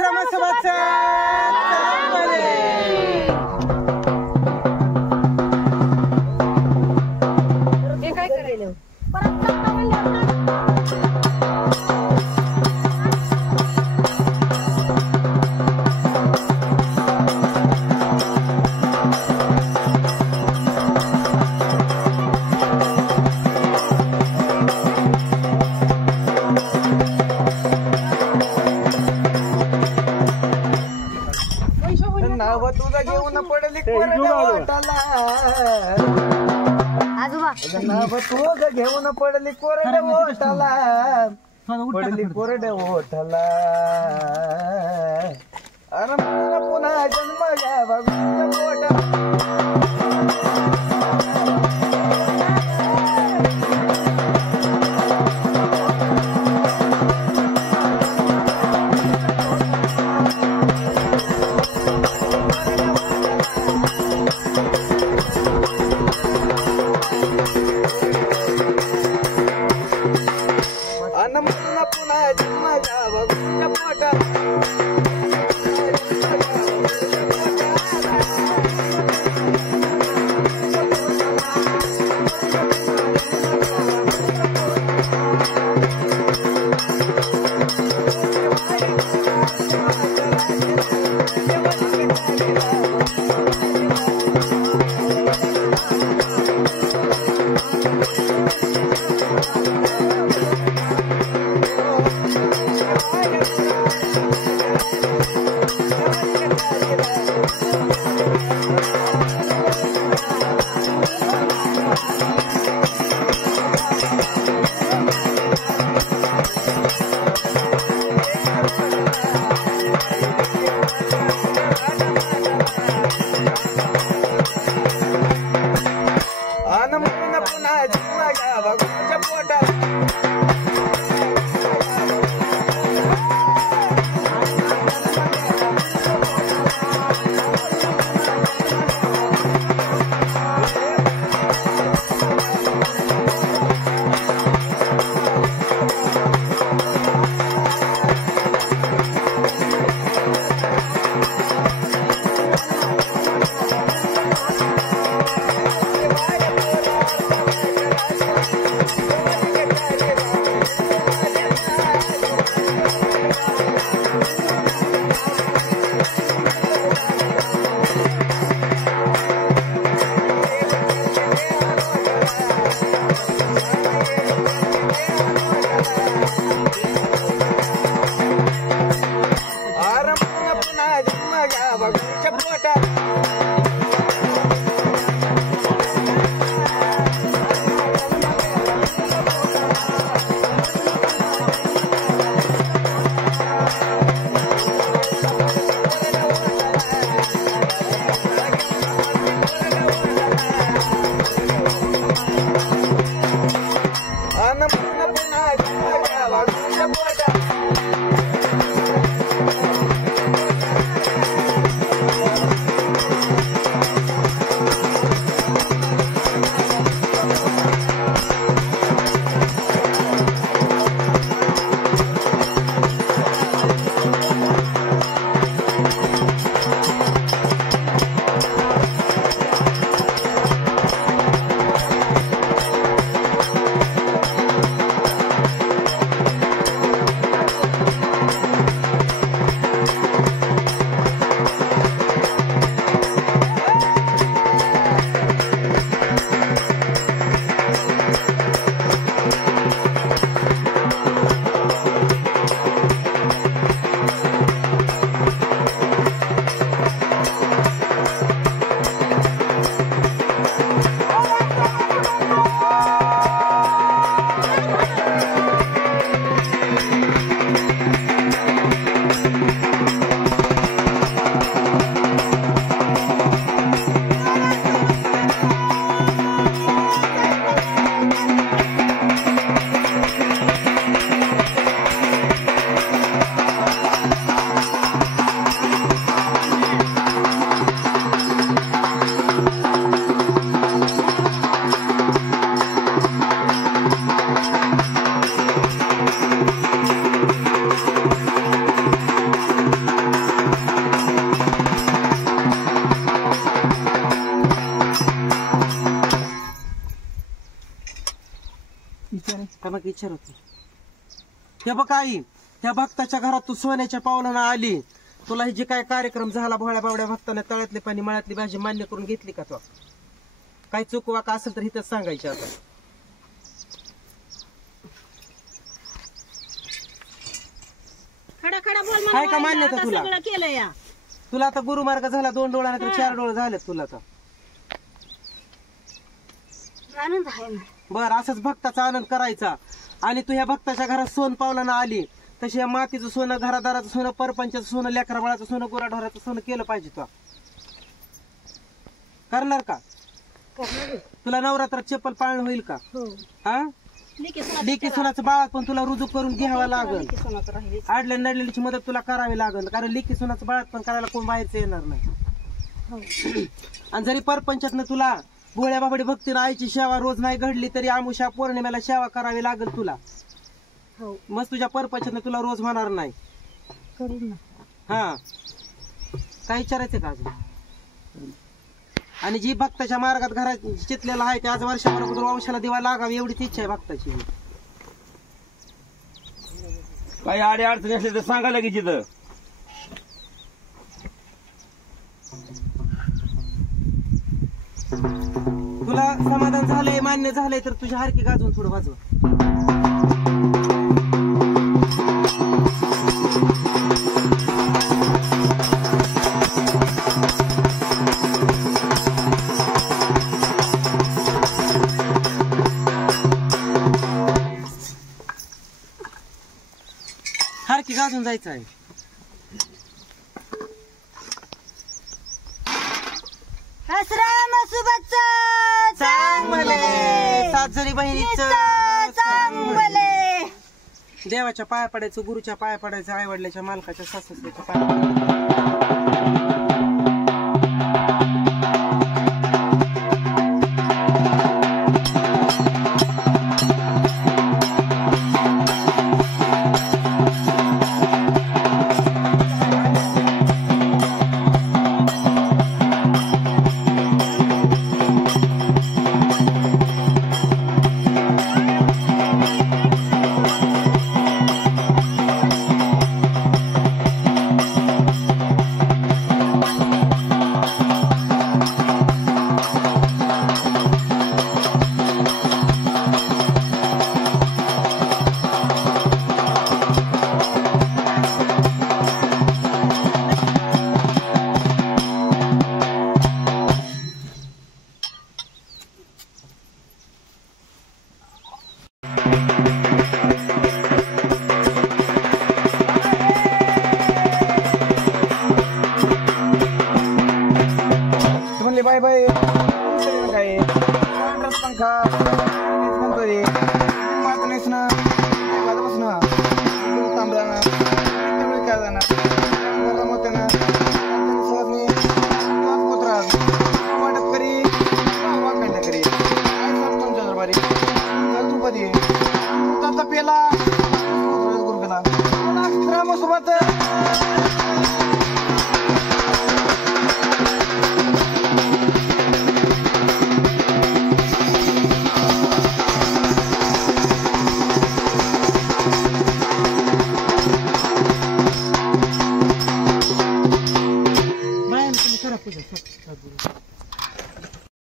आश्रमासोबतचा हे काय करायला नाव तुझं घेऊन पडली कोरड्या ओठाला आजोबा नाव तुझं घेऊन पडली कोरड्या ओठाला पडली कोरड्या ओठाला अरे मला पुन्हा जन्म घ्यावा पोटा पुन्हा पुन्हा जन्म घ्यावा पोटा पुन्हा जन्म घ्यावा पोटा का मग विचार होती ते बघ आई, त्या भक्ताच्या घरात तू सोन्याच्या पावलानं आली, तुला हे जे काय कार्यक्रम झाला भोळ्या बावड्या भक्ताने तळ्यातले पाणी मळ्यातली भाजी मान्य करून घेतली का? तू काय चुकवा का असेल तर इथंच सांगायचे आता. खडा खडा बोल काय का मान्यता आता तुला? सगळं केलं या. तुला आता गुरुमार्ग झाला 2 डोळा तर 4 डोळे झालेत तुला आता. आनंद आहे ना. बर असंच भक्ताचा आनंद करायचा. आणि तू ह्या भक्ताच्या घरात सोन पावलानं आली तशी या मातीचं सोनं, घरादाराचं सोनं, परपंचाचं सोनं, लेकरा बाळाचं सोनं, गुराढोराचं सोनं केलं पाहिजे. तू करणार का? तुला नवरात्रात चप्पल पाळणं होईल का? हो. हा लेकी सोनाचं लेकी सोनाचं बाळात पण तुला रुजू करून घ्यावं लागल. लेकी सोनाचं राहिले. आडल्या नडलेलीची मदत तुला करावी लागल, कारण लेकी सोनाचं बाळात पण करायला कोण बाहेरचं येणार नाही. हो. आणि जरी परपंचातनं तुला भोळ्या बाबडी भक्तीनं आईची सेवा रोज नाही घडली तरी आमुषा पौर्णिमेला सेवा करावी लागल तुला. हो. मग तुझ्या परपंचातनं तुला रोज होणार नाही. करीन ना. हा काय विचारायचं का अजून? आणि जी भक्ताच्या मार्गात घरात चितलेला आहे ते आज वर्षाभरापासून वंशाला दिवा लागावी एवढीच इच्छा आहे भक्ताची. काही आडे अडचणी असले तर सांगा लगेच इथं. तुला समाधान झालंय, मान्य झालंय तर तुझ्या हारकी गाजून थोडं वाजव. हारकी गाजून जायचं आहे. आश्रम सुबच्चा चांगले 7 जणी बहिणीचं चांगले. देवाच्या पाया पडायचं, गुरुच्या पाया पडायचं, आई वडिलाच्या, मालकाच्या, सासऱ्याच्या पाया पडायचं. म्हणले बाय बाय काय पांढराच पंखा म्हणतोय मात नाहीस ना बस ना तांबडा ना काय जाणार गरम होते ना सहज मी पोत्रा वाटप करी वाकंड करी तुमच्या दरबारी द्रुपदी आता पेला करून पेला रामसोबत बाया तुम्ही करा पूजा.